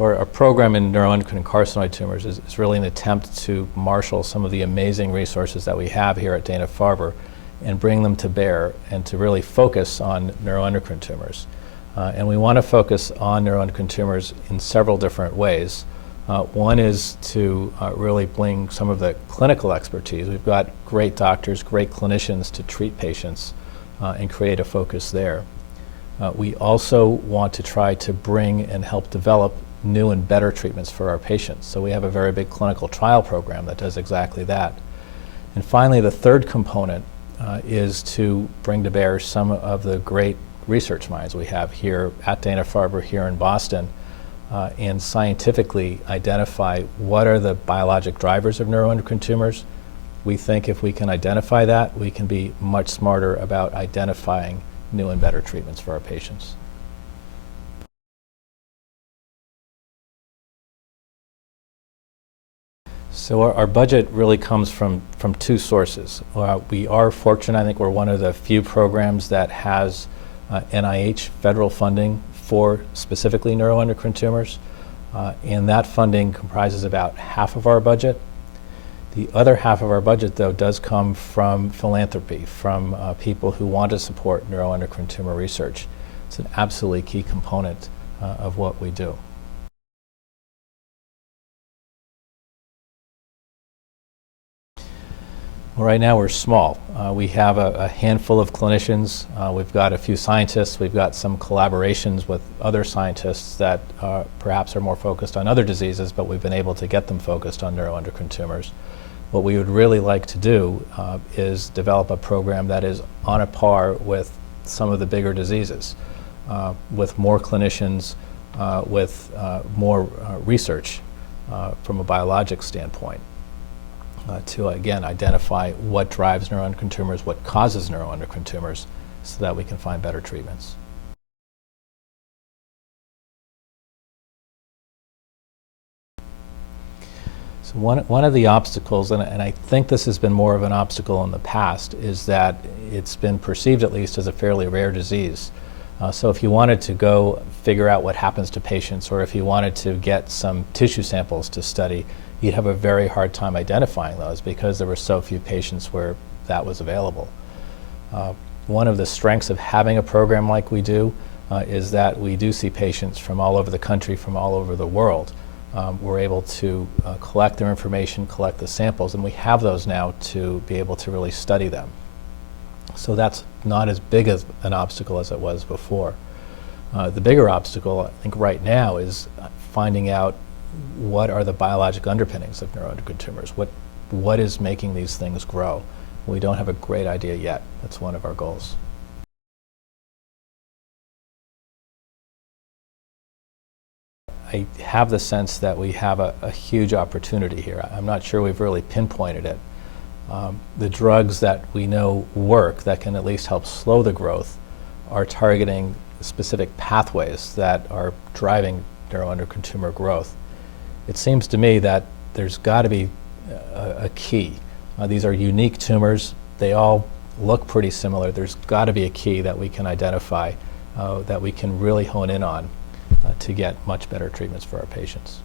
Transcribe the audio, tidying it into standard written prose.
So our program in neuroendocrine and carcinoid tumors is really an attempt to marshal some of the amazing resources that we have here at Dana-Farber and bring them to bear and to really focus on neuroendocrine tumors. And we want to focus on neuroendocrine tumors in several different ways. One is to really bring some of the clinical expertise. We've got great doctors, great clinicians to treat patients and create a focus there. We also want to try to bring and help develop new and better treatments for our patients. So we have a very big clinical trial program that does exactly that. And finally, the third component is to bring to bear some of the great research minds we have here at Dana-Farber, here in Boston, and scientifically identify what are the biologic drivers of neuroendocrine tumors. We think if we can identify that, we can be much smarter about identifying new and better treatments for our patients. So our budget really comes from two sources. We are fortunate, I think we're one of the few programs that has NIH federal funding for specifically neuroendocrine tumors, and that funding comprises about half of our budget. The other half of our budget, though, does come from philanthropy, from people who want to support neuroendocrine tumor research. It's an absolutely key component of what we do. Well, right now we're small. We have a handful of clinicians. We've got a few scientists. We've got some collaborations with other scientists that perhaps are more focused on other diseases, but we've been able to get them focused on neuroendocrine tumors. What we would really like to do is develop a program that is on a par with some of the bigger diseases, with more clinicians, with more research from a biologic standpoint. To again identify what drives neuroendocrine tumors, what causes neuroendocrine tumors, so that we can find better treatments. So one of the obstacles, and I think this has been more of an obstacle in the past, is that it's been perceived at least as a fairly rare disease. So if you wanted to go figure out what happens to patients, or if you wanted to get some tissue samples to study, you'd have a very hard time identifying those because there were so few patients where that was available. One of the strengths of having a program like we do is that we do see patients from all over the country, from all over the world. We're able to collect their information, collect the samples, and we have those now to be able to really study them. So that's not as big as an obstacle as it was before. The bigger obstacle, I think, right now is finding out what are the biologic underpinnings of neuroendocrine tumors? What is making these things grow? We don't have a great idea yet. That's one of our goals. I have the sense that we have a huge opportunity here. I'm not sure we've really pinpointed it. The drugs that we know work, that can at least help slow the growth, are targeting specific pathways that are driving neuroendocrine tumor growth. It seems to me that there's got to be a key. These are unique tumors. They all look pretty similar. There's got to be a key that we can identify, that we can really hone in on to get much better treatments for our patients.